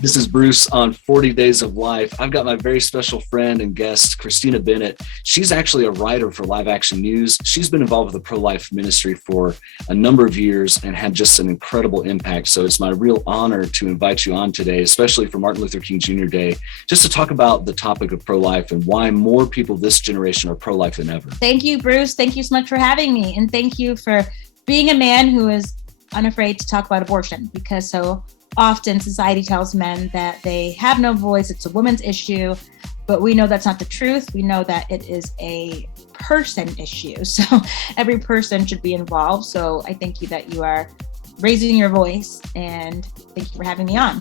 This is Bruce on 40 Days of Life. I've got my very special friend and guest, Christina Bennett. She's actually a writer for Live Action News. She's been involved with the ProLife ministry for a number of years and had just an incredible impact. So it's my real honor to invite you on today, especially for Martin Luther King Jr. Day, just to talk about the topic of pro-life and why more people this generation are pro-life than ever. Thank you, Bruce. Thank you so much for having me. And thank you for being a man who is unafraid to talk about abortion, because so often society tells men that they have no voice, it's a woman's issue, but we know that's not the truth. We know that it is a person issue. So every person should be involved. So I thank you that you are raising your voice, and thank you for having me on.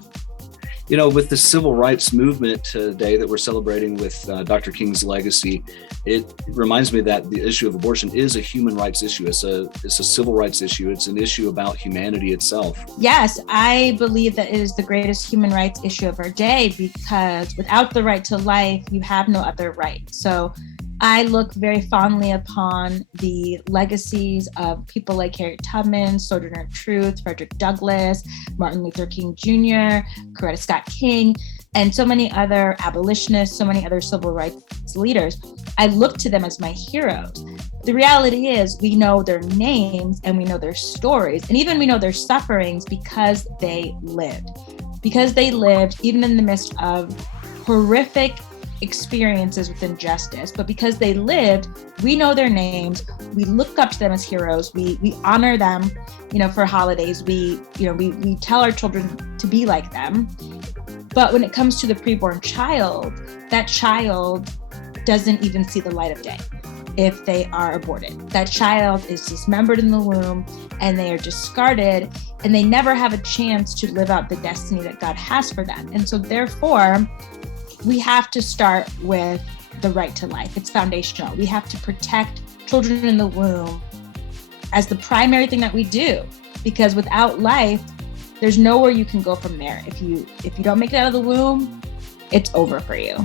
You know, with the civil rights movement today that we're celebrating with Dr. King's legacy, it reminds me that the issue of abortion is a human rights issue. It's a civil rights issue. It's an issue about humanity itself. Yes, I believe that it is the greatest human rights issue of our day, because without the right to life, you have no other right. So I look very fondly upon the legacies of people like Harriet Tubman, Sojourner Truth, Frederick Douglass, Martin Luther King Jr., Coretta Scott King, and so many other abolitionists, so many other civil rights leaders. I look to them as my heroes. The reality is we know their names and we know their stories, and even we know their sufferings because they lived. Because they lived even in the midst of horrific experiences with injustice, but because they lived, we know their names. We look up to them as heroes. We honor them, for holidays. We tell our children to be like them. But when it comes to the preborn child, that child doesn't even see the light of day if they are aborted. That child is dismembered in the womb, and they are discarded, and they never have a chance to live out the destiny that God has for them. And so therefore, we have to start with the right to life. It's foundational. We have to protect children in the womb as the primary thing that we do, because without life, there's nowhere you can go from there. If you don't make it out of the womb, it's over for you.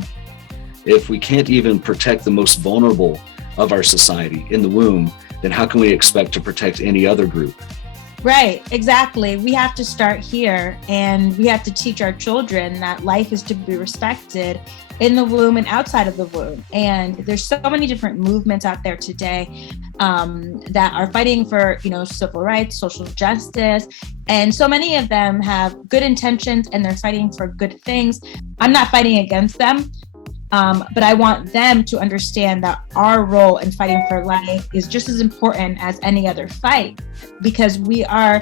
If we can't even protect the most vulnerable of our society in the womb, then how can we expect to protect any other group? Right, exactly. We have to start here, and we have to teach our children that life is to be respected in the womb and outside of the womb. And there's so many different movements out there today that are fighting for, civil rights, social justice, and so many of them have good intentions and they're fighting for good things. I'm not fighting against them. But I want them to understand that our role in fighting for life is just as important as any other fight, because we are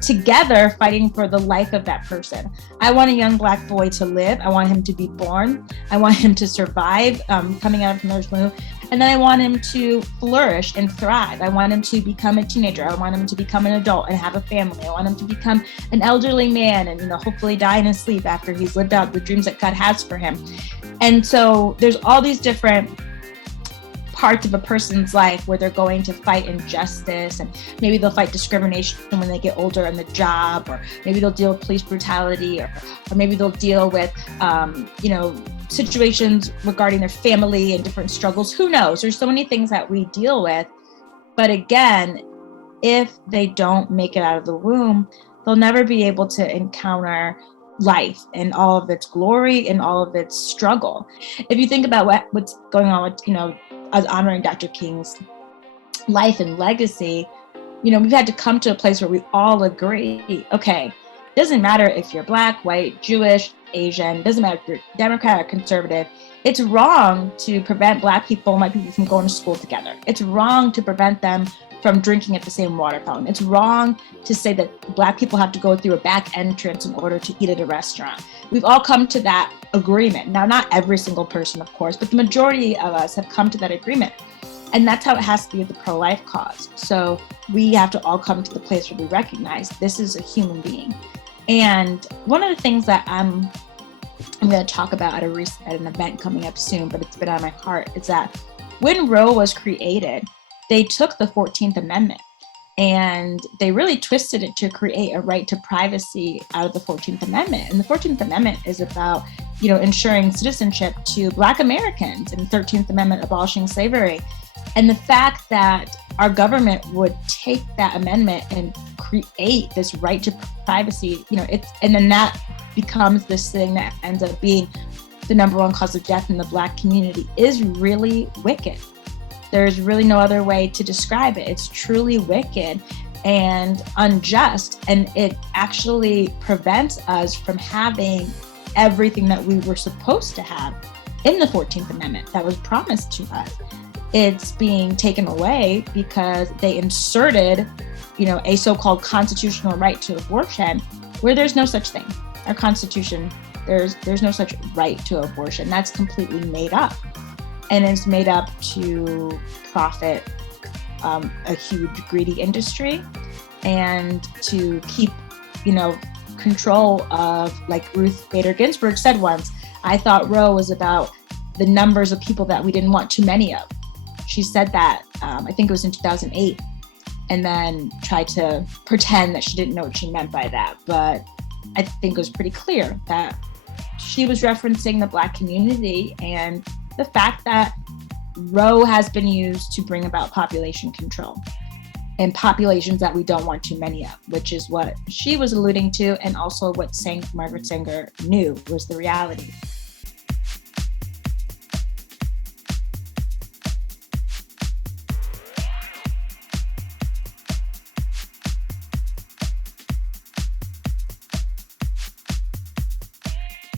together fighting for the life of that person. I want a young Black boy to live. I want him to be born. I want him to survive coming out of mother's womb. And then I want him to flourish and thrive. I want him to become a teenager. I want him to become an adult and have a family. I want him to become an elderly man and, hopefully die in his sleep after he's lived out the dreams that God has for him. And so there's all these different parts of a person's life where they're going to fight injustice, and maybe they'll fight discrimination when they get older on the job, or maybe they'll deal with police brutality, or maybe they'll deal with, situations regarding their family and different struggles. Who knows? There's so many things that we deal with. But again, if they don't make it out of the womb, they'll never be able to encounter life and all of its glory and all of its struggle. If you think about what's going on with, us honoring Dr. King's life and legacy, we've had to come to a place where we all agree, okay, it doesn't matter if you're Black, white, Jewish, Asian, doesn't matter if you're Democrat or conservative. It's wrong to prevent Black people and white people from going to school together. It's wrong to prevent them from drinking at the same water fountain. It's wrong to say that Black people have to go through a back entrance in order to eat at a restaurant. We've all come to that agreement. Now, not every single person, of course, but the majority of us have come to that agreement. And that's how it has to be with the pro-life cause. So we have to all come to the place where we recognize this is a human being. And one of the things that I'm going to talk about at an event coming up soon, but it's been on my heart, is that when Roe was created, they took the 14th Amendment and they really twisted it to create a right to privacy out of the 14th Amendment. And the 14th Amendment is about, ensuring citizenship to Black Americans, and the 13th Amendment abolishing slavery. And the fact that our government would take that amendment and create this right to privacy, and then that becomes this thing that ends up being the number one cause of death in the Black community is really wicked. There's really no other way to describe it. It's truly wicked and unjust, and it actually prevents us from having everything that we were supposed to have in the 14th Amendment that was promised to us. It's being taken away because they inserted, a so-called constitutional right to abortion where there's no such thing. Our Constitution, there's no such right to abortion. That's completely made up. And it's made up to profit a huge greedy industry and to keep, control of, like Ruth Bader Ginsburg said once, I thought Roe was about the numbers of people that we didn't want too many of. She said that, I think it was in 2008, and then tried to pretend that she didn't know what she meant by that. But I think it was pretty clear that she was referencing the Black community and the fact that Roe has been used to bring about population control and populations that we don't want too many of, which is what she was alluding to, and also what Margaret Sanger knew was the reality.